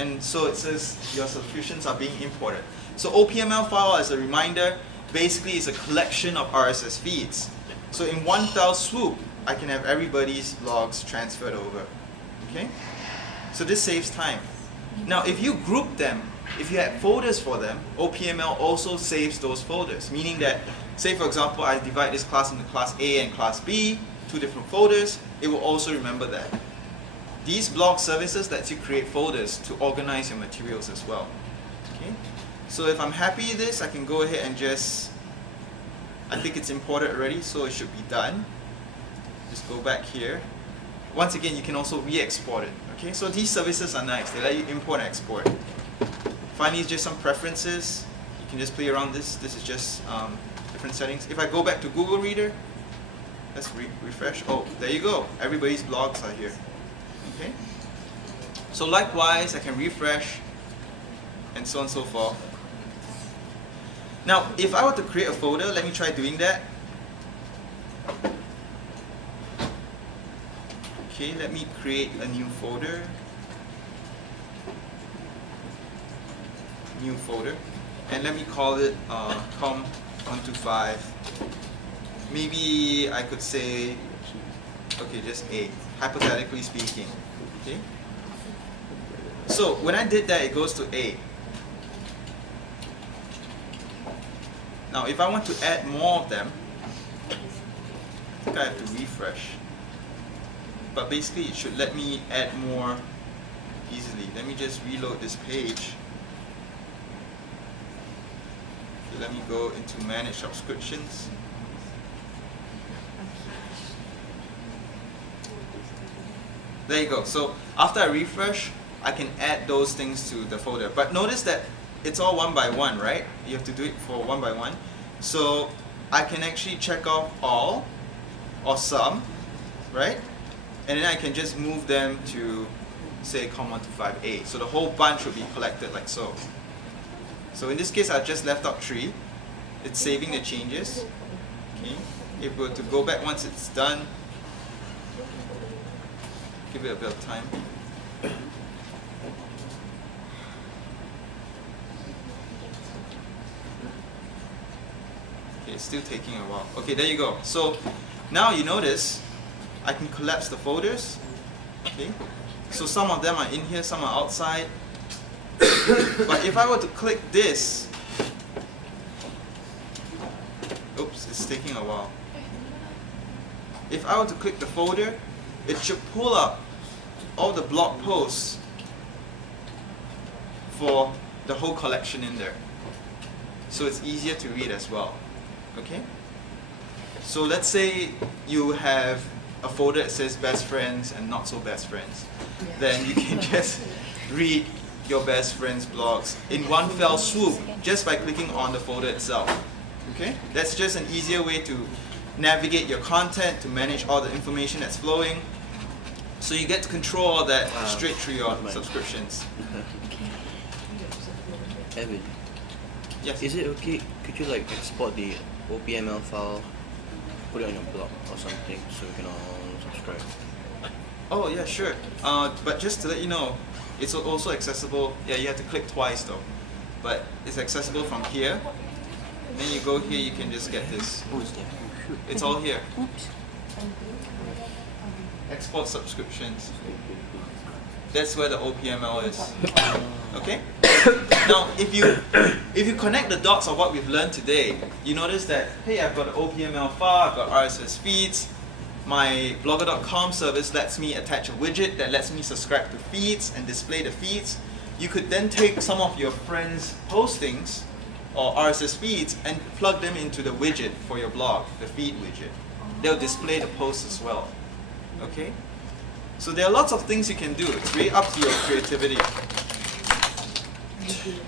And so it says your subscriptions are being imported. So OPML file, as a reminder, basically is a collection of RSS feeds. So in one fell swoop, I can have everybody's blogs transferred over. Okay? So this saves time. Now if you group them, if you have folders for them, OPML also saves those folders. Meaning that, say for example, I divide this class into class A and class B, 2 different folders, it will also remember that. These blog services lets you create folders to organize your materials as well. Okay? So if I'm happy with this, I can go ahead and just, I think it's imported already, so it should be done. Just go back here. Once again, you can also re-export it. Okay? So these services are nice. They let you import and export. Finally, just some preferences. You can just play around this. This is just different settings. If I go back to Google Reader, let's refresh. Oh, there you go. Everybody's blogs are here. Okay? So likewise, I can refresh and so on and so forth. Now, if I were to create a folder, let me try doing that. Okay, let me create a new folder. New folder. And let me call it COM125. Maybe I could say, okay, just A, hypothetically speaking. Okay? So when I did that, it goes to A. Now if I want to add more of them, I think I have to refresh. But basically it should let me add more easily. Let me just reload this page. Okay, let me go into manage subscriptions. There you go. So after I refresh, I can add those things to the folder. But notice that it's all one by one, right? You have to do it for one by one. So I can actually check off all or some, right? And then I can just move them to, say, COM125A. So the whole bunch will be collected like so. So in this case, I've just left out 3. It's saving the changes. Okay. If we were to go back once it's done, give it a bit of time. Okay, it's still taking a while. Okay, there you go. So now you notice I can collapse the folders. Okay, so some of them are in here, some are outside. But if I were to click this, oops, it's taking a while. If I were to click the folder, it should pull up all the blog posts for the whole collection in there. So it's easier to read as well. Okay? So let's say you have a folder that says best friends and not so best friends. Then you can just read your best friends blogs in one fell swoop just by clicking on the folder itself. Okay? That's just an easier way to navigate your content, to manage all the information that's flowing. So you get to control all that straight through your subscriptions. Evan, Yes? is it okay? Could you like export the OPML file, put it on your blog or something so we can all subscribe? Oh yeah, sure. But just to let you know, it's also accessible. Yeah, you have to click twice though. But it's accessible from here. Then you go here, you can just get this. Oh, is there? It's all here. Oops. Export subscriptions. That's where the OPML is. Okay? Now, if you connect the dots of what we've learned today, you notice that, hey, I've got an OPML file, I've got RSS feeds, my blogger.com service lets me attach a widget that lets me subscribe to feeds and display the feeds. You could then take some of your friends' postings or RSS feeds and plug them into the widget for your blog, the feed widget. They'll display the posts as well. Okay? So there are lots of things you can do. It's really up to your creativity.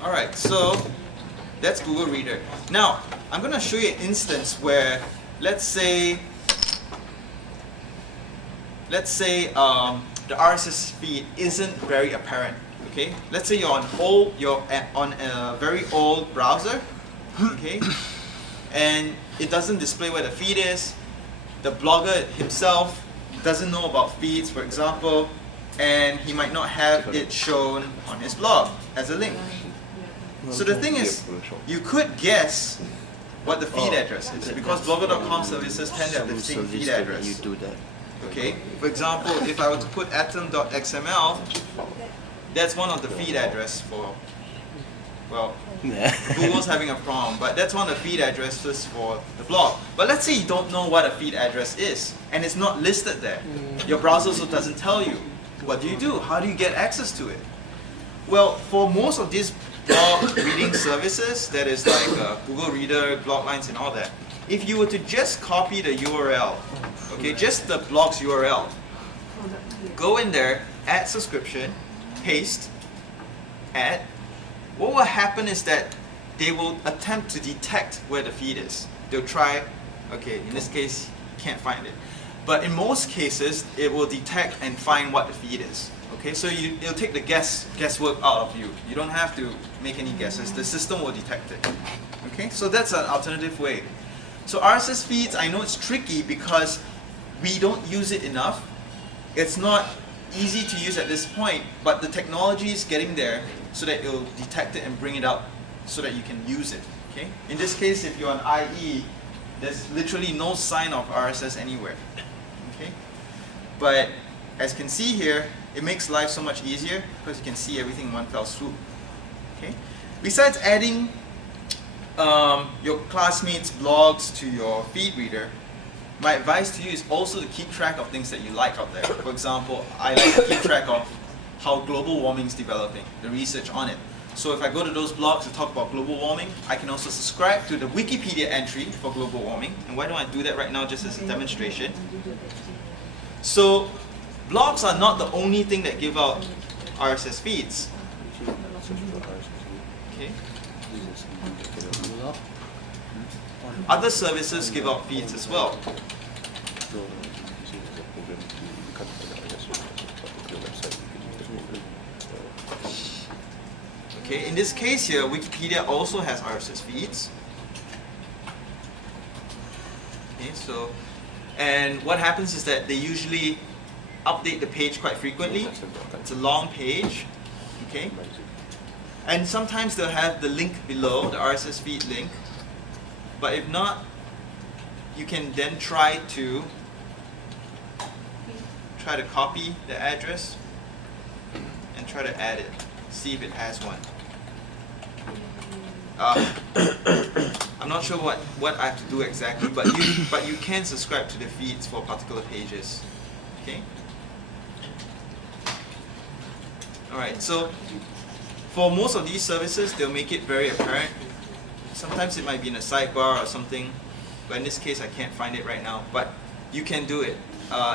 Alright, so that's Google Reader. Now, I'm going to show you an instance where, let's say the RSS feed isn't very apparent. Okay, let's say you're on a very old browser, okay, and it doesn't display where the feed is. The blogger himself doesn't know about feeds, for example. and he might not have it shown on his blog as a link. So the thing is, you could guess what the feed address is, because blogger.com services tend to have the same feed address. You do that. Okay, for example, if I were to put atom.xml, that's one of the feed address for, well, Google's having a problem, but that's one of the feed addresses for the blog. But let's say you don't know what a feed address is, and it's not listed there. Your browser also doesn't tell you. What do? How do you get access to it? Well, for most of these blog reading services, that is like Google Reader, Bloglines and all that, if you were to just copy the URL, okay, just the blog's URL, go in there, add subscription, paste, add, what will happen is that they will attempt to detect where the feed is. They'll try, okay, in this case, can't find it. But in most cases, it will detect and find what the feed is. Okay, so it'll take the guesswork out of you. You don't have to make any guesses. The system will detect it. Okay, so that's an alternative way. So RSS feeds, I know it's tricky because we don't use it enough. It's not easy to use at this point, but the technology is getting there so that it'll detect it and bring it up so that you can use it. Okay? In this case, if you're on IE, there's literally no sign of RSS anywhere. Okay? But as you can see here, it makes life so much easier because you can see everything in one fell swoop. Okay? Besides adding your classmates' blogs to your feed reader, my advice to you is also to keep track of things that you like out there. For example, I like to keep track of how global warming is developing, the research on it. So if I go to those blogs that talk about global warming, I can also subscribe to the Wikipedia entry for global warming. And why don't I do that right now just as a demonstration? So blogs are not the only thing that give out RSS feeds. Okay. Other services give out feeds as well. Okay, in this case here, Wikipedia also has RSS feeds. Okay, so, and what happens is that they usually update the page quite frequently. It's a long page, okay? And sometimes they'll have the link below, the RSS feed link. But if not, you can then try to copy the address and try to add it. See if it has one. I'm not sure what I have to do exactly, but you can subscribe to the feeds for particular pages. Okay. All right. So for most of these services, they'll make it very apparent. Sometimes it might be in a sidebar or something, but in this case, I can't find it right now. But you can do it.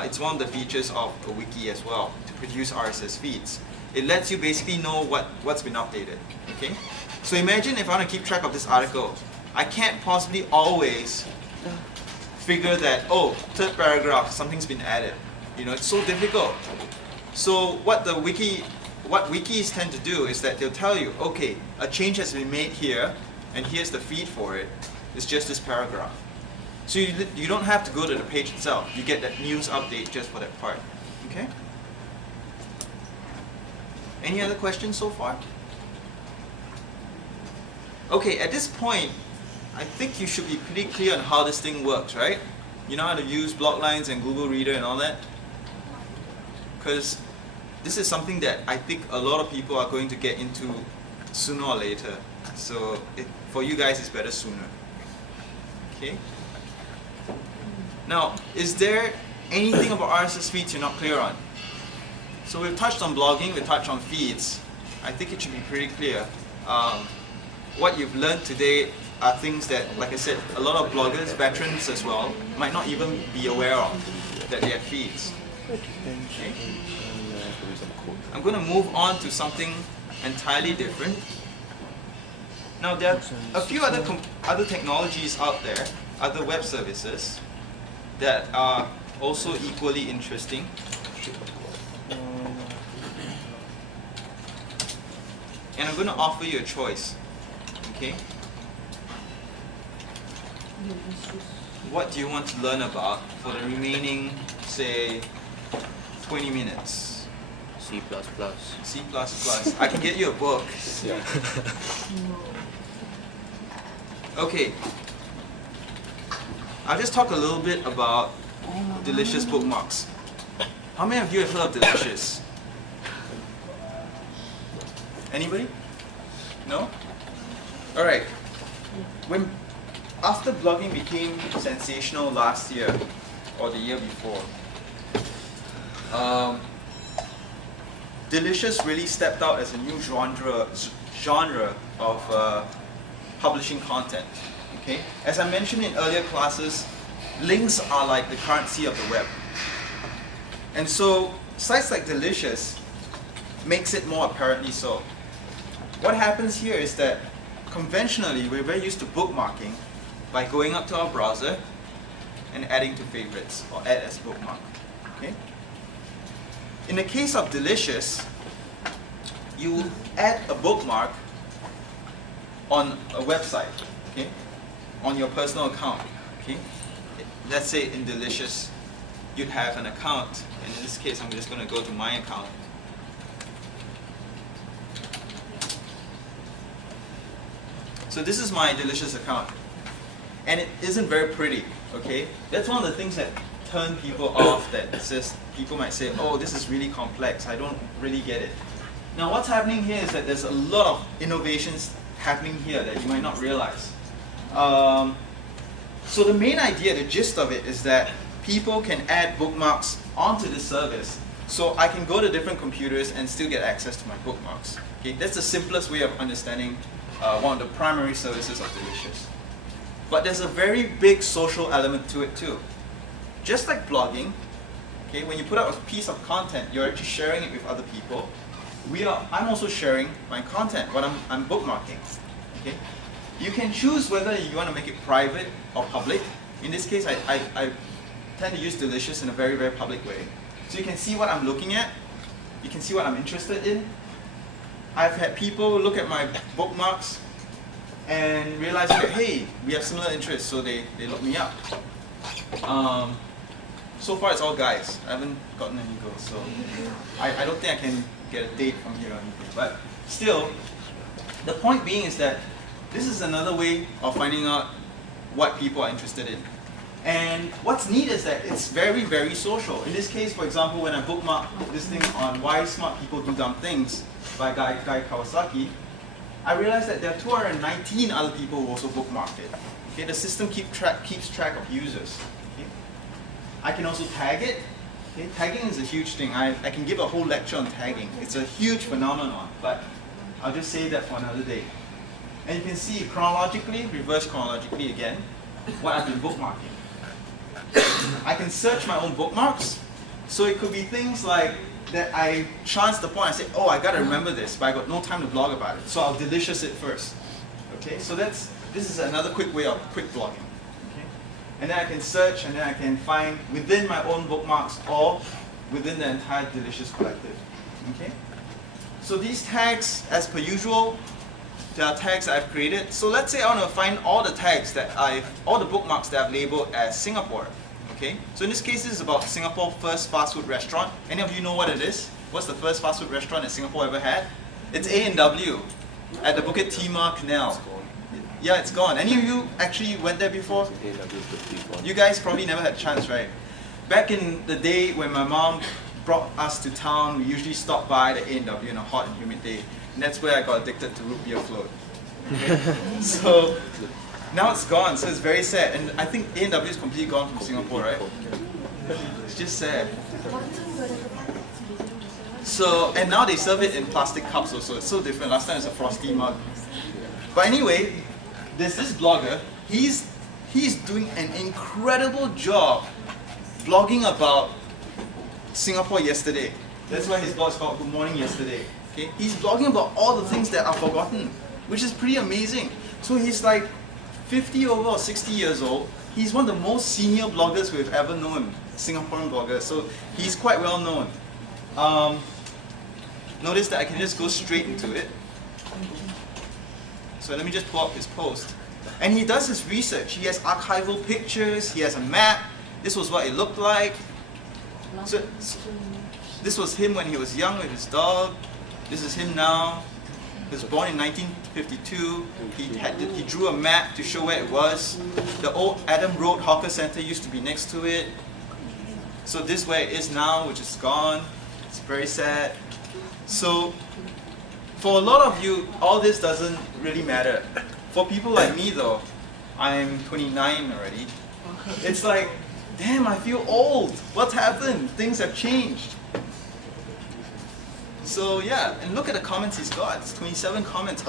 It's one of the features of a wiki as well to produce RSS feeds. It lets you basically know what's been updated. Okay. So imagine if I want to keep track of this article, I can't possibly always figure that, oh, third paragraph, something's been added. You know, it's so difficult. So what wikis tend to do is that they'll tell you, okay, a change has been made here, and here's the feed for it. It's just this paragraph. So you don't have to go to the page itself. You get that news update just for that part. Okay? Any other questions so far? Okay, at this point, I think you should be pretty clear on how this thing works, right? You know how to use Bloglines and Google Reader and all that? Because this is something that I think a lot of people are going to get into sooner or later. So for you guys, it's better sooner. Okay? Now, is there anything about RSS feeds you're not clear on? So we've touched on blogging, we've touched on feeds. I think it should be pretty clear. What you've learned today are things that, like I said, a lot of bloggers, veterans as well, might not even be aware of, that they have feeds. Okay. I'm going to move on to something entirely different. Now there are a few other technologies out there, other web services, that are also equally interesting. And I'm going to offer you a choice. Okay? What do you want to learn about for the remaining, say, 20 minutes? C++. C++. I can get you a book. Yeah. Okay. I'll just talk a little bit about Delicious bookmarks. How many of you have heard of Delicious? Anybody? No? Alright. After blogging became sensational last year, or the year before, Delicious really stepped out as a new genre of publishing content. Okay? As I mentioned in earlier classes, links are like the currency of the web. And so sites like Delicious makes it more apparently so. What happens here is that conventionally we're very used to bookmarking by going up to our browser and adding to favorites or add as bookmark. Okay? In the case of Delicious, you add a bookmark on a website, okay, on your personal account. Okay? Let's say in Delicious you'd have an account, and in this case I'm just going to go to my account. So this is my Delicious account, and it isn't very pretty. Okay, that's one of the things that turn people off. That says people might say, "Oh, this is really complex. I don't really get it." Now, what's happening here is that there's a lot of innovations happening here that you might not realize. So the main idea, the gist of it, is that people can add bookmarks onto this service, so I can go to different computers and still get access to my bookmarks. Okay, that's the simplest way of understanding one of the primary services of Delicious. But there's a very big social element to it too. Just like blogging, okay, when you put out a piece of content, you're actually sharing it with other people. I'm also sharing my content, what I'm bookmarking. Okay? You can choose whether you want to make it private or public. In this case, I tend to use Delicious in a very, very public way. So you can see what I'm looking at. You can see what I'm interested in. I've had people look at my bookmarks and realize that, hey, we have similar interests, so they look me up. So far it's all guys. I haven't gotten any girls, so I don't think I can get a date from here or anything. But still, the point being is that this is another way of finding out what people are interested in. And what's neat is that it's very, very social. In this case, for example, when I bookmark this thing on Why Smart People Do Dumb Things by Guy Kawasaki, I realized that there are 219 other people who also bookmarked it. Okay, the system keeps track of users. Okay? I can also tag it. Okay? Tagging is a huge thing. I can give a whole lecture on tagging. It's a huge phenomenon, but I'll just save that for another day. And you can see chronologically, reverse chronologically again, what I've been bookmarking. I can search my own bookmarks. So it could be things like that I chance the point, I say, oh, I gotta remember this, but I got no time to blog about it. So I'll Delicious it first. Okay, so this is another quick way of quick blogging. Okay? And then I can search, and then I can find within my own bookmarks or within the entire Delicious collective. Okay? So these tags, as per usual, there are tags that I've created. So let's say I want to find all the tags that all the bookmarks that I've labeled as Singapore. Okay? So in this case, this is about Singapore first fast food restaurant. Any of you know what it is? What's the first fast food restaurant that Singapore ever had? It's A&W at the Bukit Timah Canal. Yeah, it's gone. Any of you actually went there before? You guys probably never had a chance, right? Back in the day when my mom brought us to town, we usually stopped by the A&W on a hot and humid day. And that's where I got addicted to root beer float. Okay? So now it's gone, so it's very sad. And I think A&W is completely gone from Singapore, right? It's just sad. So, and now they serve it in plastic cups also. It's so different. Last time it was a frosty mug. But anyway, there's this blogger. He's doing an incredible job blogging about Singapore yesterday. That's why his blog is called Good Morning Yesterday. Okay? He's blogging about all the things that are forgotten, which is pretty amazing. So he's like 50 over or 60 years old. He's one of the most senior bloggers we've ever known, Singaporean bloggers. So he's quite well known. Notice that I can just go straight into it. So let me just pull up his post. And he does his research. He has archival pictures, he has a map. This was what it looked like. So This was him when he was young with his dog. This is him now. He was born in 1952. He drew a map to show where it was. The old Adam Road Hawker Center used to be next to it. So this is where it is now, which is gone. It's very sad. So for a lot of you, all this doesn't really matter. For people like me though, I'm 29 already. It's like, damn, I feel old. What's happened? Things have changed. So yeah, and look at the comments he's got. It's 27 comments.